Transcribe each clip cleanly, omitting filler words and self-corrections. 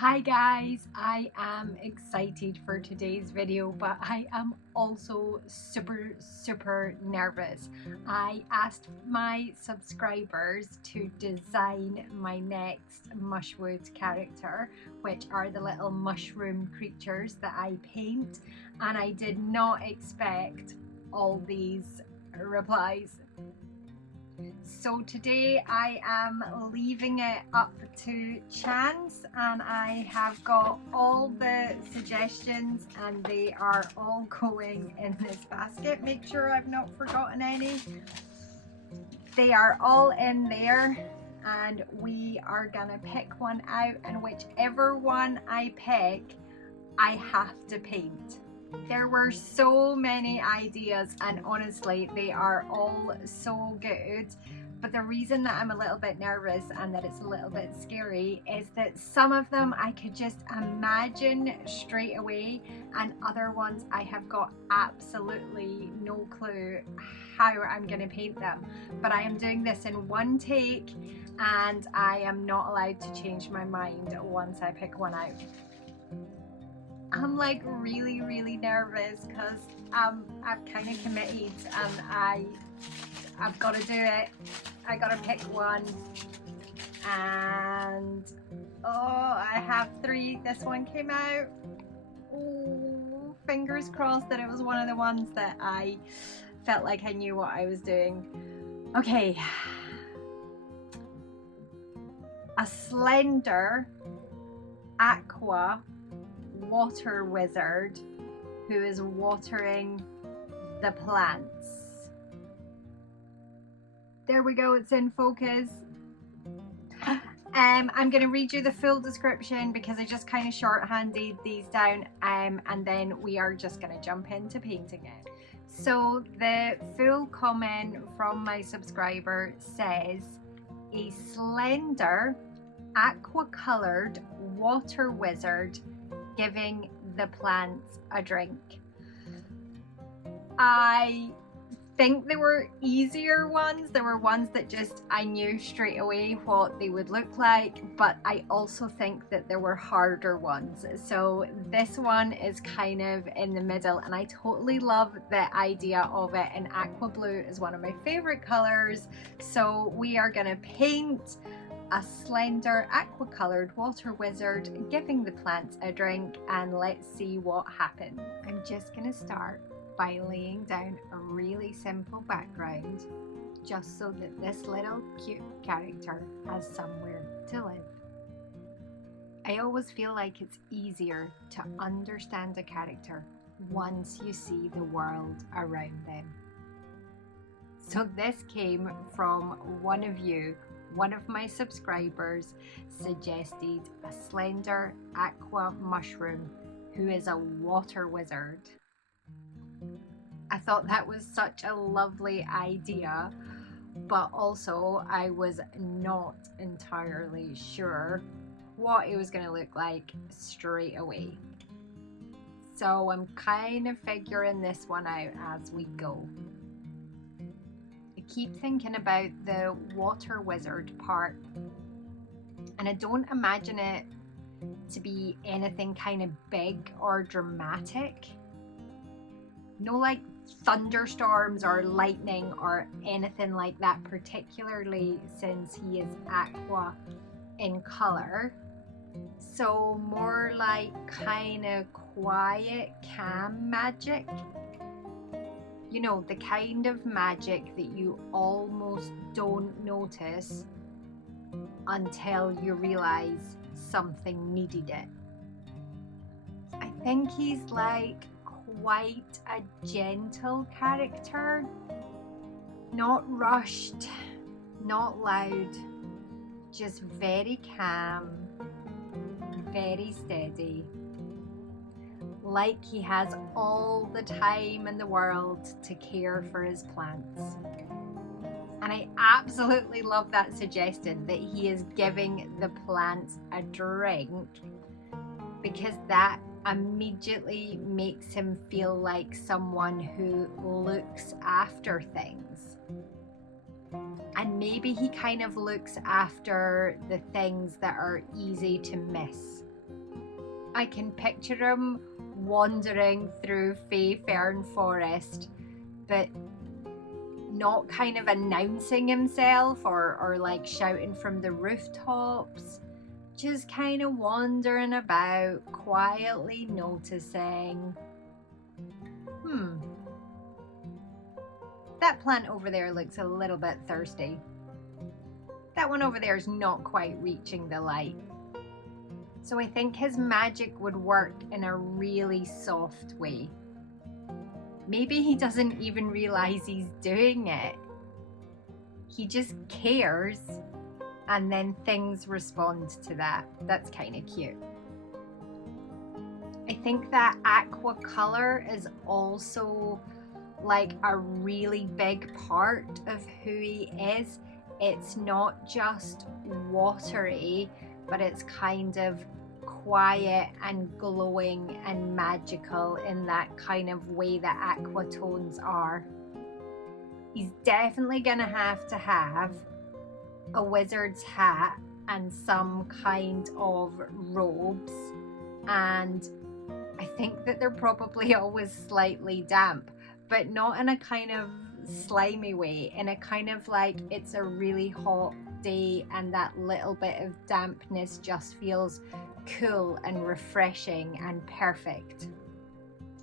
Hi guys, I am excited for today's video, but I am also super nervous. I asked my subscribers to design my next Mushwood character, which are the little mushroom creatures that I paint, and I did not expect all these replies. So today I am leaving it up to chance, and I have got all the suggestions and they are all going in this basket. Make sure I've not forgotten any. They are all in there and we are gonna pick one out, and whichever one I pick I have to paint. There were so many ideas and honestly they are all so good, but the reason that I'm a little bit nervous and that it's a little bit scary is that some of them I could just imagine straight away, and other ones I have got absolutely no clue how I'm going to paint them. But I am doing this in one take and I am not allowed to change my mind once I pick one out. I'm like really nervous because I've kind of committed and I've got to do it. I got to pick one, and I have 3. This one came out. Oh, fingers crossed that it was one of the ones that I felt like I knew what I was doing. Okay. A slender aqua water wizard who is watering the plants. There we go, it's in focus. I'm going to read you the full description because I just kind of shorthanded these down, and then we are just going to jump into painting it. So the full comment from my subscriber says, a slender aqua colored water wizard giving the plants a drink. I think there were easier ones. There were ones that just I knew straight away what they would look like, but I also think that there were harder ones. So this one is kind of in the middle, and I totally love the idea of it, and aqua blue is one of my favorite colors. So we are gonna paint a slender aqua colored water wizard giving the plants a drink, and let's see what happens. I'm just gonna start by laying down a really simple background just so that this little cute character has somewhere to live. I always feel like it's easier to understand a character once you see the world around them. So this came from one of you. One of my subscribers suggested a slender aqua mushroom who is a water wizard. I thought that was such a lovely idea, but also I was not entirely sure what it was going to look like straight away. So I'm kind of figuring this one out as we go. Keep thinking about the water wizard part, and I don't imagine it to be anything kind of big or dramatic. No like thunderstorms or lightning or anything like that, particularly since he is aqua in color. So more like kind of quiet, calm magic. You know, the kind of magic that you almost don't notice until you realize something needed it. I think he's like quite a gentle character, not rushed, not loud, just very calm, very steady. Like he has all the time in the world to care for his plants. And I absolutely love that suggestion that he is giving the plants a drink, because that immediately makes him feel like someone who looks after things. And maybe he kind of looks after the things that are easy to miss. I can picture him wandering through Fay Fern Forest, but not kind of announcing himself or like shouting from the rooftops, just kind of wandering about, quietly noticing, that plant over there looks a little bit thirsty. That one over there is not quite reaching the light. So I think his magic would work in a really soft way. Maybe he doesn't even realize he's doing it. He just cares, and then things respond to that. That's kind of cute. I think that aqua color is also like a really big part of who he is. It's not just watery, but it's kind of quiet and glowing and magical in that kind of way that aqua tones are. He's definitely gonna have a wizard's hat and some kind of robes, and I think that they're probably always slightly damp, but not in a kind of slimy way, in a kind of like it's a really hot day and that little bit of dampness just feels cool and refreshing and perfect.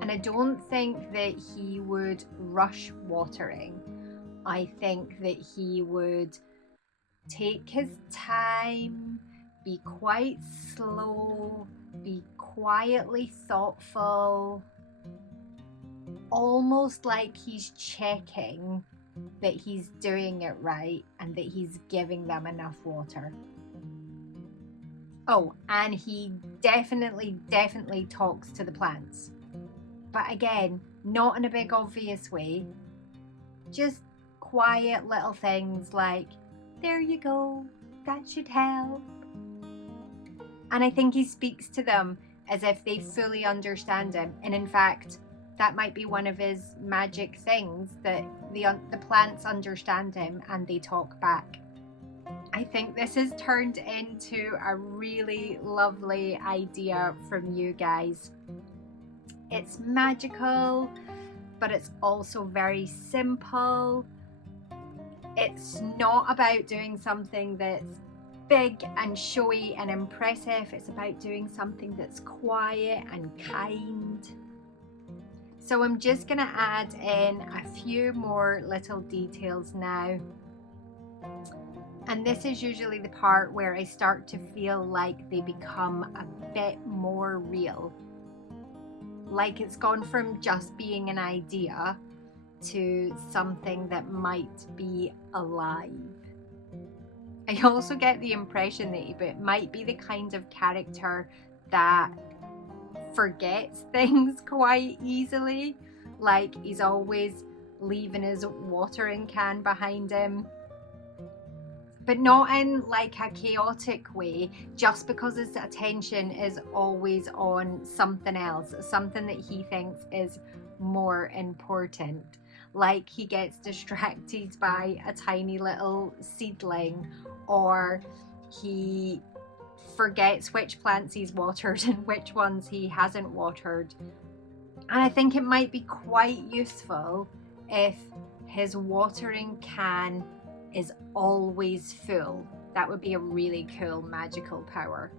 And I don't think that he would rush watering. I think that he would take his time, be quite slow, be quietly thoughtful, almost like he's checking that he's doing it right and that he's giving them enough water. Oh, and he definitely talks to the plants. But again, not in a big obvious way. Just quiet little things like, there you go, that should help. And I think he speaks to them as if they fully understand him. And in fact, that might be one of his magic things, that the plants understand him and they talk back. I think this has turned into a really lovely idea from you guys. It's magical, but it's also very simple. It's not about doing something that's big and showy and impressive. It's about doing something that's quiet and kind. So I'm just going to add in a few more little details now. And this is usually the part where I start to feel like they become a bit more real. Like it's gone from just being an idea to something that might be alive. I also get the impression that he might be the kind of character that forgets things quite easily. Like he's always leaving his watering can behind him. But not in like a chaotic way, just because his attention is always on something else, something that he thinks is more important. Like he gets distracted by a tiny little seedling, or he forgets which plants he's watered and which ones he hasn't watered. And I think it might be quite useful if his watering can is always full. That would be a really cool magical power.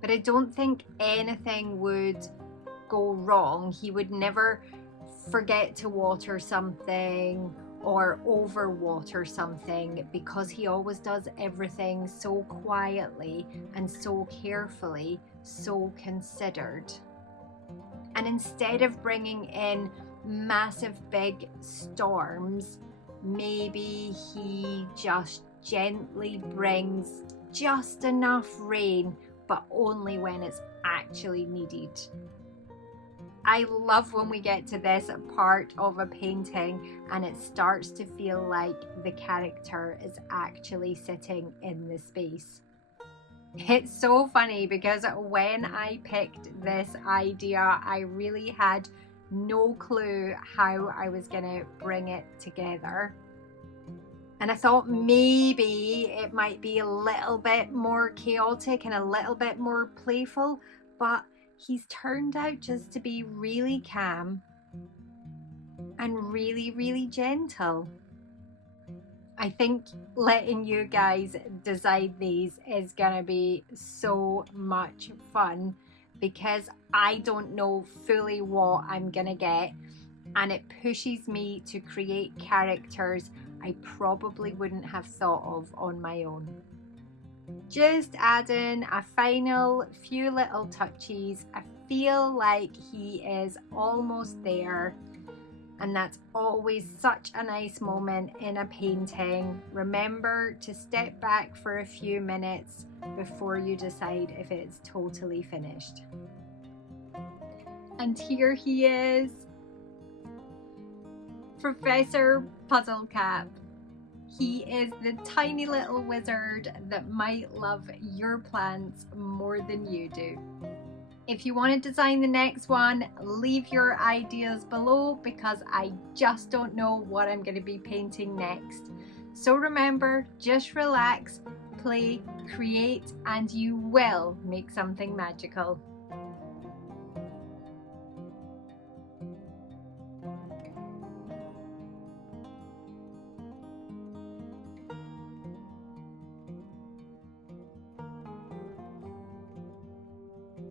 But I don't think anything would go wrong. He would never forget to water something or overwater something, because he always does everything so quietly and so carefully, so considered. And instead of bringing in massive big storms, maybe he just gently brings just enough rain, but only when it's actually needed. I love when we get to this part of a painting and it starts to feel like the character is actually sitting in the space. It's so funny because when I picked this idea, I really had no clue how I was going to bring it together. And I thought maybe it might be a little bit more chaotic and a little bit more playful, but he's turned out just to be really calm and really gentle. I think letting you guys design these is gonna be so much fun because I don't know fully what I'm gonna get, and it pushes me to create characters I probably wouldn't have thought of on my own. Just adding a final few little touches. I feel like he is almost there, and that's always such a nice moment in a painting. Remember to step back for a few minutes before you decide if it's totally finished. And here he is, Professor Puzzlecap. He is the tiny little wizard that might love your plants more than you do. If you want to design the next one, leave your ideas below because I just don't know what I'm going to be painting next. So remember, just relax, play, create, and you will make something magical.